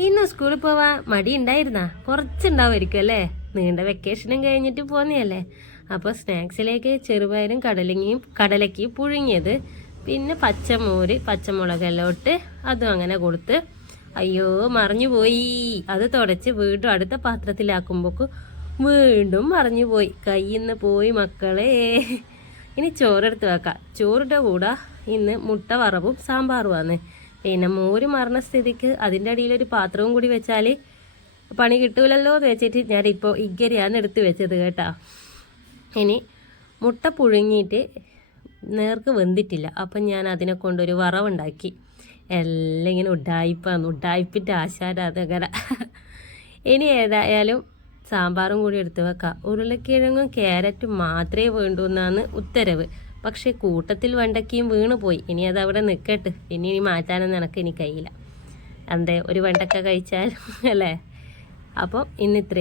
ഇന്ന് സ്കൂളിൽ പോവാൻ മടി ഉണ്ടായിരുന്നാ? കുറച്ചുണ്ടാവുമായിരിക്കും അല്ലേ? നീണ്ട വെക്കേഷനും കഴിഞ്ഞിട്ട് പോന്നെയല്ലേ. അപ്പോൾ സ്നാക്സിലേക്ക് ചെറുപയറും കടലക്കയും പുഴുങ്ങിയത്, പിന്നെ പച്ചമോര് പച്ചമുളകെല്ലാം ഇട്ട് അതും അങ്ങനെ കൊടുത്ത്. അയ്യോ മറിഞ്ഞു പോയി. അത് തുടച്ച് വീണ്ടും അടുത്ത പാത്രത്തിലാക്കുമ്പോക്ക് വീണ്ടും മറിഞ്ഞു പോയി. കയ്യിൽ നിന്ന് പോയി മക്കളെ. ഇനി ചോറെടുത്ത് വെക്കാം. ചോറിൻ്റെ കൂടെ ഇന്ന് മുട്ട വറവും സാമ്പാറുമാണ്. പിന്നെ മോര് മറന്ന സ്ഥിതിക്ക് അതിൻ്റെ അടിയിലൊരു പാത്രവും കൂടി വെച്ചാൽ പണി കിട്ടൂലല്ലോ എന്ന് വെച്ചിട്ട് ഞാനിപ്പോൾ ഇഗ്ഗരിയാണ് എടുത്ത് വെച്ചത് കേട്ടോ. ഇനി മുട്ട പുഴുങ്ങിയിട്ട് നേർക്ക് വെന്തിട്ടില്ല. അപ്പം ഞാൻ അതിനെ കൊണ്ടൊരു വറവുണ്ടാക്കി. എല്ലാം ഇങ്ങനെ ഉഡായിപ്പിൻ്റെ ആശാരാധകര. ഇനി ഏതായാലും സാമ്പാറും കൂടി എടുത്ത് വെക്കാം. ഉരുളക്കിഴങ്ങും ക്യാരറ്റും മാത്രമേ വേണ്ടൂ എന്നാണ് ഉത്തരവ്. പക്ഷേ കൂട്ടത്തിൽ വെണ്ടക്കയും വീണ് പോയി. ഇനി അതവിടെ നിൽക്കട്ടെ. ഇനി മാറ്റാനൊന്നും എനിക്ക് കഴിയില്ല. എന്തേ ഒരു വെണ്ടക്ക കഴിച്ചാൽ അല്ലേ. അപ്പം ഇന്ന് ഇത്രയും.